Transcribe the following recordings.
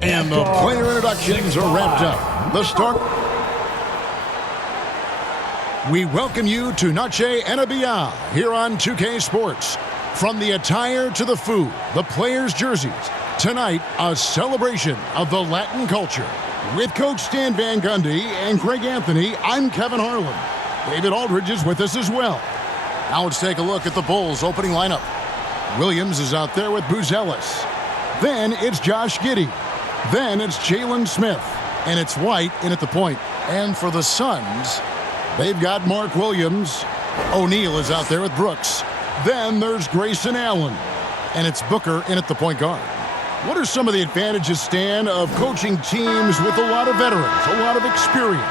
And the player introductions are wrapped up. The start. We welcome you to Noche NBA here on 2K Sports. From the attire to the food, the players' jerseys. Tonight, a celebration of the Latin culture. With Coach Stan Van Gundy and Greg Anthony, I'm Kevin Harlan. David Aldridge is with us as well. Now let's take a look at the Bulls' opening lineup. Williams is out there with Buzelis. Then it's Josh Giddey. Then it's Jalen Smith. And it's White in at the point. And for the Suns, they've got Mark Williams. O'Neal is out there with Brooks. Then there's Grayson Allen. And it's Booker in at the point guard. What are some of the advantages, Stan, of coaching teams with a lot of veterans, a lot of experience?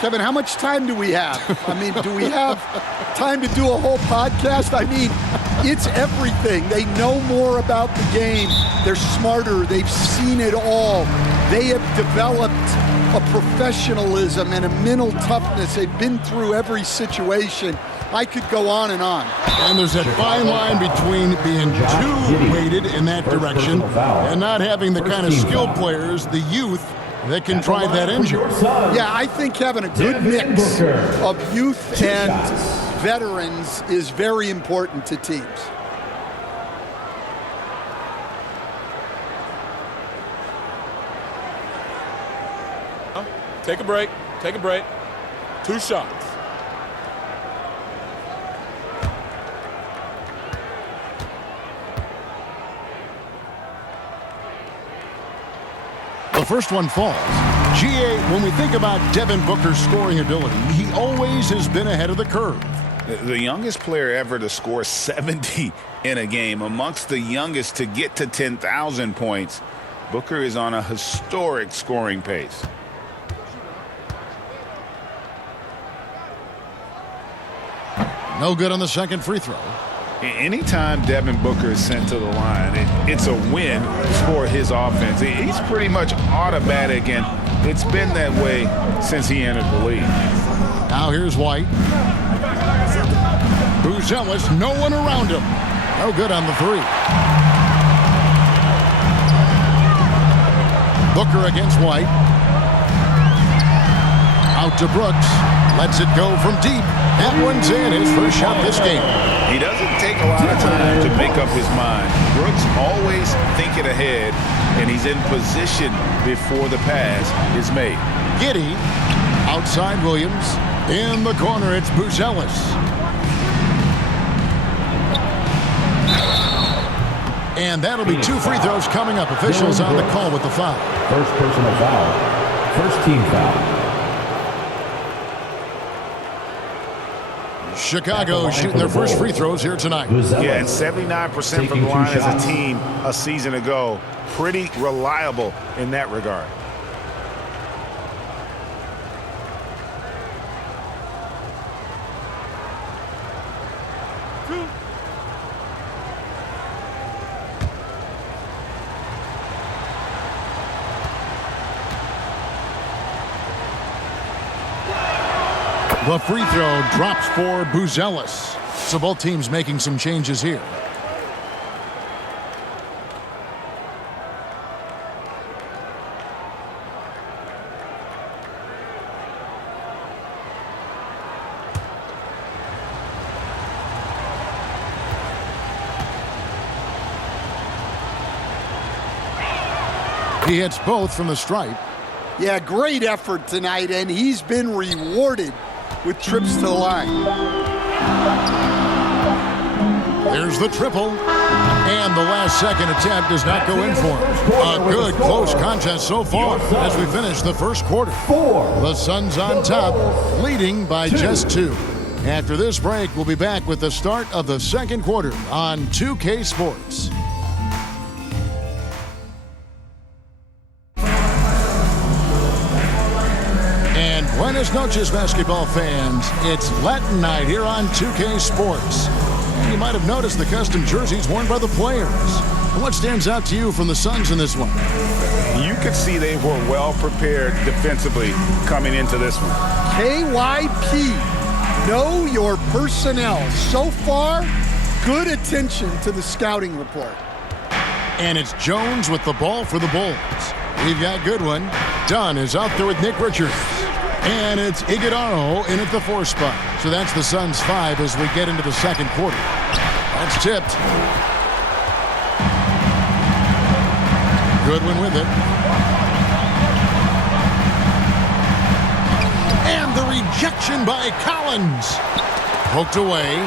Kevin, how much time do we have? I mean, do we have time to do a whole podcast? I mean, it's everything. They know more about the game. They're smarter. They've seen it all. They have developed a professionalism and a mental toughness. They've been through every situation. I could go on and on. And there's that fine line between being too weighted in that direction and not having the kind of skilled players, the youth, that can drive that engine. Yeah, I think having a good mix of youth and veterans is very important to teams. Take a break. Take a break. 2 shots. The first one falls. GA, when we think about Devin Booker's scoring ability, he always has been ahead of the curve. The youngest player ever to score 70 in a game, amongst the youngest to get to 10,000 points. Booker is on a historic scoring pace. No good on the second free throw. Anytime Devin Booker is sent to the line, it's a win for his offense. He's pretty much automatic, and it's been that way since he entered the league. Now here's White. Buzelis, no one around him. No good on the 3. Booker against White. Out to Brooks. Lets it go from deep. That one's in, his first shot this game. He doesn't take a lot of time to make up his mind. Brooks always thinking ahead, and he's in position before the pass is made. Giddey, outside Williams. In the corner, it's Buzelis. And that'll be 2 free throws coming up. Officials on the call with the foul. First personal foul. First team foul. Chicago shooting their first free throws here tonight. Yeah, and 79% from the line as a team a season ago. Pretty reliable in that regard. The free throw drops for Buzelis. So both teams making some changes here. He hits both from the stripe. Yeah, great effort tonight, and he's been rewarded with trips to the line. There's the triple. And the last second attempt does not go in for him. A good close contest so far as we finish the first quarter. The Suns on top, leading by just 2. After this break, we'll be back with the start of the second quarter on 2K Sports. Buenas noches, basketball fans. It's Latin night here on 2K Sports. And you might have noticed the custom jerseys worn by the players. And what stands out to you from the Suns in this one? You could see they were well prepared defensively coming into this one. KYP, know your personnel. So far, good attention to the scouting report. And it's Jones with the ball for the Bulls. We've got Goodwin. Dunn is out there with Nick Richards. And it's Iguodala in at the 4 spot. So that's the Suns' 5 as we get into the second quarter. That's tipped. Goodwin with it. And the rejection by Collins. Poked away.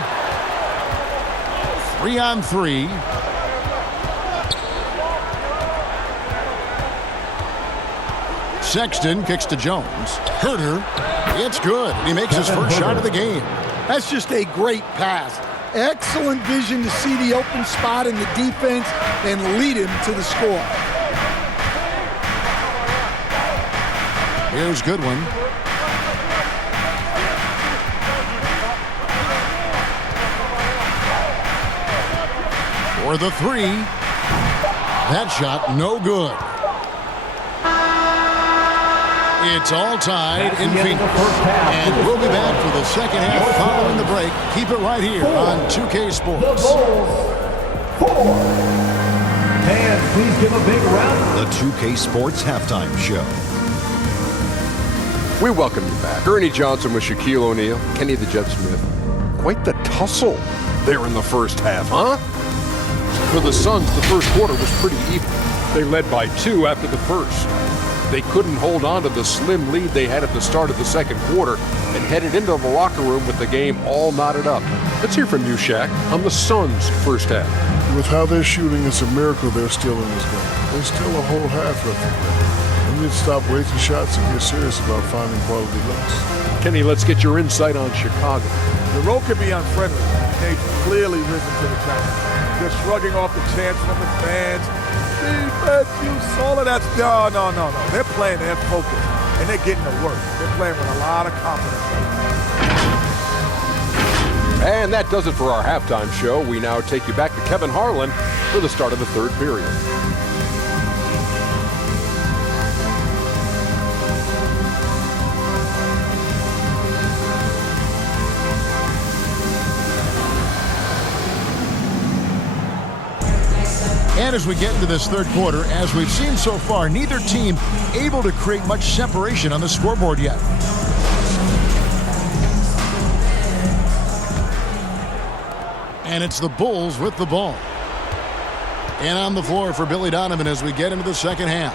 3-on-3. Sexton kicks to Jones. Herter. It's good. He makes his first shot of the game. That's just a great pass. Excellent vision to see the open spot in the defense and lead him to the score. Here's Goodwin. For the 3. That shot no good. It's all tied in Phoenix. And we'll be back for the second half following the break. Keep it right here on 2K Sports. The Bulls 4. And please give a big round. The 2K Sports Halftime Show. We welcome you back. Ernie Johnson with Shaquille O'Neal, Kenny the Jet Smith. Quite the tussle there in the first half, huh? For the Suns, the first quarter was pretty even. They led by 2 after the first. They couldn't hold on to the slim lead they had at the start of the second quarter and headed into the locker room with the game all knotted up. Let's hear from you, Shaq, on the Suns' first half. With how they're shooting, it's a miracle they're still in this game. There's still a whole half left to play. We need to stop wasting shots and get serious about finding quality looks. Kenny, let's get your insight on Chicago. The road can be unfriendly. They've clearly risen to the challenge. They're shrugging off the chants from the fans. Defense, you saw it. That's no. They're playing, they're focused, and they're getting to work. They're playing with a lot of confidence. And that does it for our halftime show. We now take you back to Kevin Harlan for the start of the third period. And as we get into this third quarter, as we've seen so far, neither team able to create much separation on the scoreboard yet. And it's the Bulls with the ball. And on the floor for Billy Donovan as we get into the second half.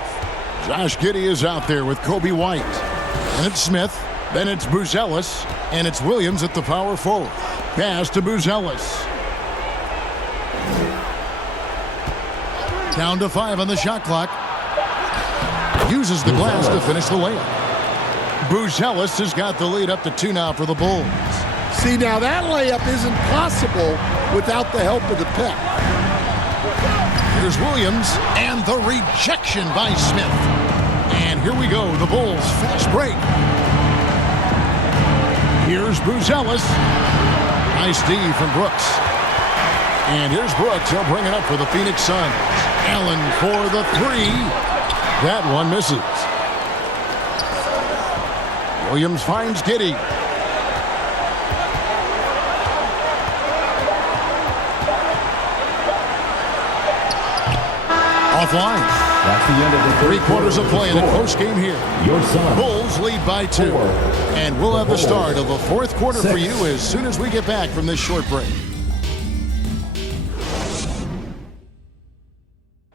Josh Giddey is out there with Kobe White. And it's Smith. Then it's Buzelis. And it's Williams at the power forward. Pass to Buzelis. Down to 5 on the shot clock. Uses the glass to finish the layup. Buzelis has got the lead up to 2 now for the Bulls. See, now that layup isn't possible without the help of the pick. Here's Williams, and the rejection by Smith. And here we go, the Bulls fast break. Here's Buzelis. Nice D from Brooks. And here's Brooks. He'll bring it up for the Phoenix Suns. Allen for the 3. That one misses. Williams finds Giddey. Offline. That's the end of the Three quarters of play in a close game here. Your Suns. Bulls lead by 2. And we'll have the start of the fourth quarter for you as soon as we get back from this short break.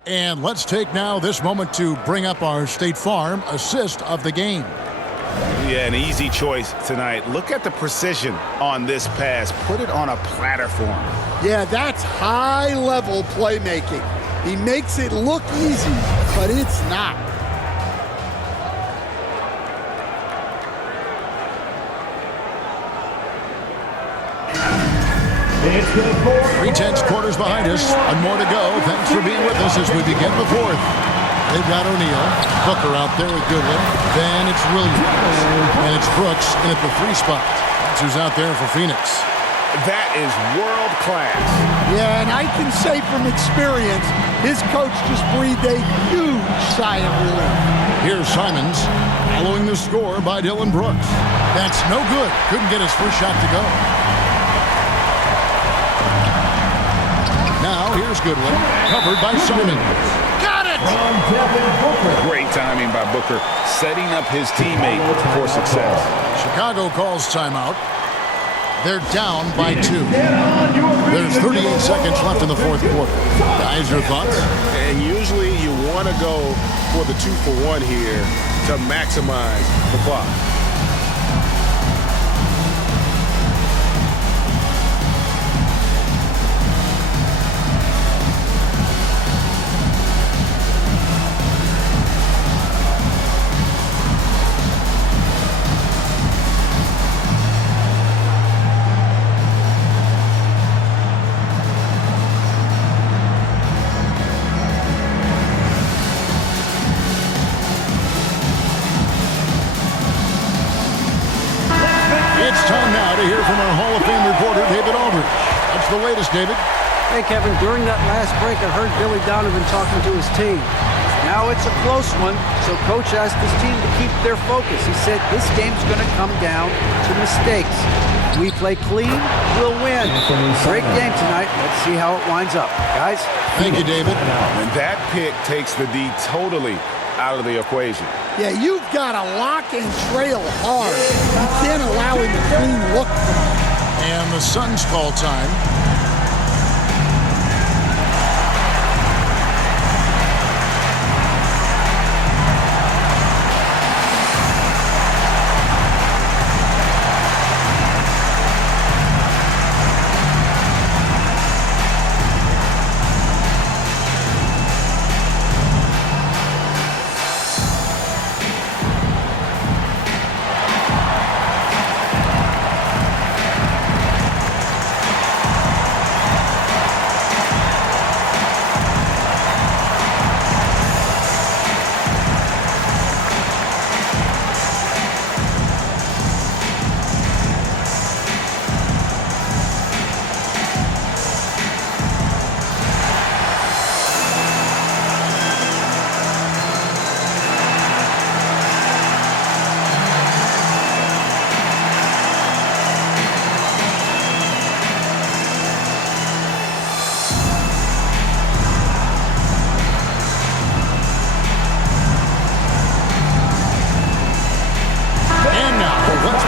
And let's take now this moment to bring up our State Farm assist of the game. Yeah, an easy choice tonight. Look at the precision on this pass. Put it on a platter for him. Yeah, that's high-level playmaking. He makes it look easy, but it's not. Three tenths quarters behind us, and more to go. Thanks for being with us as we begin the fourth. They've got O'Neal, Booker out there with Goodwin. Then it's Williams, and it's Brooks in at the 3 spot. That's who's out there for Phoenix. That is world class. Yeah, and I can say from experience, his coach just breathed a huge sigh of relief. Here's Simons, following the score by Dylan Brooks. That's no good. Couldn't get his first shot to go. Now here's is good one. Covered by Simon. Got it! Great timing by Booker, setting up his teammate for success. Chicago calls timeout. They're down by 2. There's 38 seconds left in the fourth quarter. Guys, your thoughts? And usually you want to go for the 2-for-1 here to maximize the clock. It's time now to hear from our Hall of Fame reporter, David Aldridge. What's the latest, David? Hey, Kevin, during that last break, I heard Billy Donovan talking to his team. Now it's a close one, so Coach asked his team to keep their focus. He said this game's going to come down to mistakes. If we play clean, we'll win. Great game tonight. Let's see how it winds up. Guys? Thank you, David. And that pick takes the D totally out of the equation. Yeah, you've got to lock and trail hard. You can't allow him to clean look. And the Suns call time.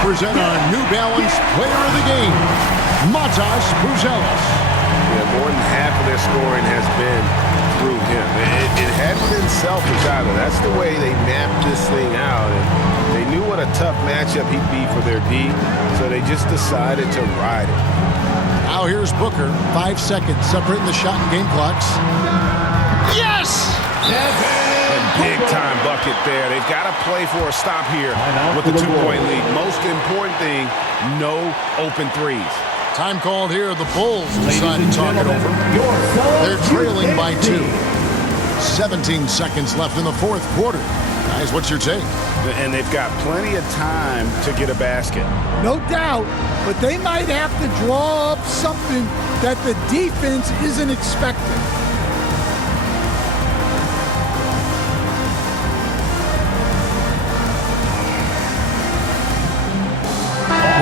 Present our New Balance Player of the Game, Matas Buzelis. Yeah, more than half of their scoring has been through him. It hadn't been selfish either. That's the way they mapped this thing out. And they knew what a tough matchup he'd be for their D, so they just decided to ride it. Now here's Booker. 5 seconds separating the shot and game clocks. Yes! Big-time bucket there. They've got to play for a stop here with the 2-point lead. Most important thing, no open threes. Time called here. The Bulls decide to talk it over. They're trailing by 2. 17 seconds left in the fourth quarter. Guys, what's your take? And they've got plenty of time to get a basket. No doubt, but they might have to draw up something that the defense isn't expecting.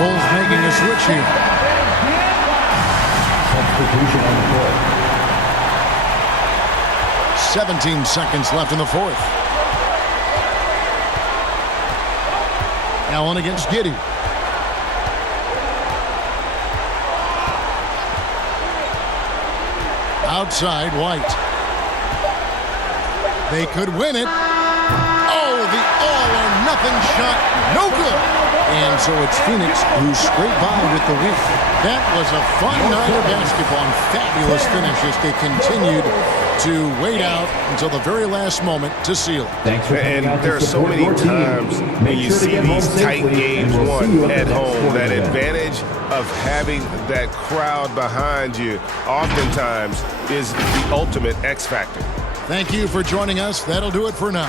Bulls making a switch here. Substitution on the court. 17 seconds left in the fourth. Allen against Giddey. Outside, White. They could win it. Oh, the all-or-nothing shot. No good. And so it's Phoenix who scraped by with the win. That was a fun night of basketball and fabulous finish as they continued to wait out until the very last moment to seal it. And there are so many times when you see these tight games won at home, that advantage of having that crowd behind you oftentimes is the ultimate X factor. Thank you for joining us. That'll do it for now.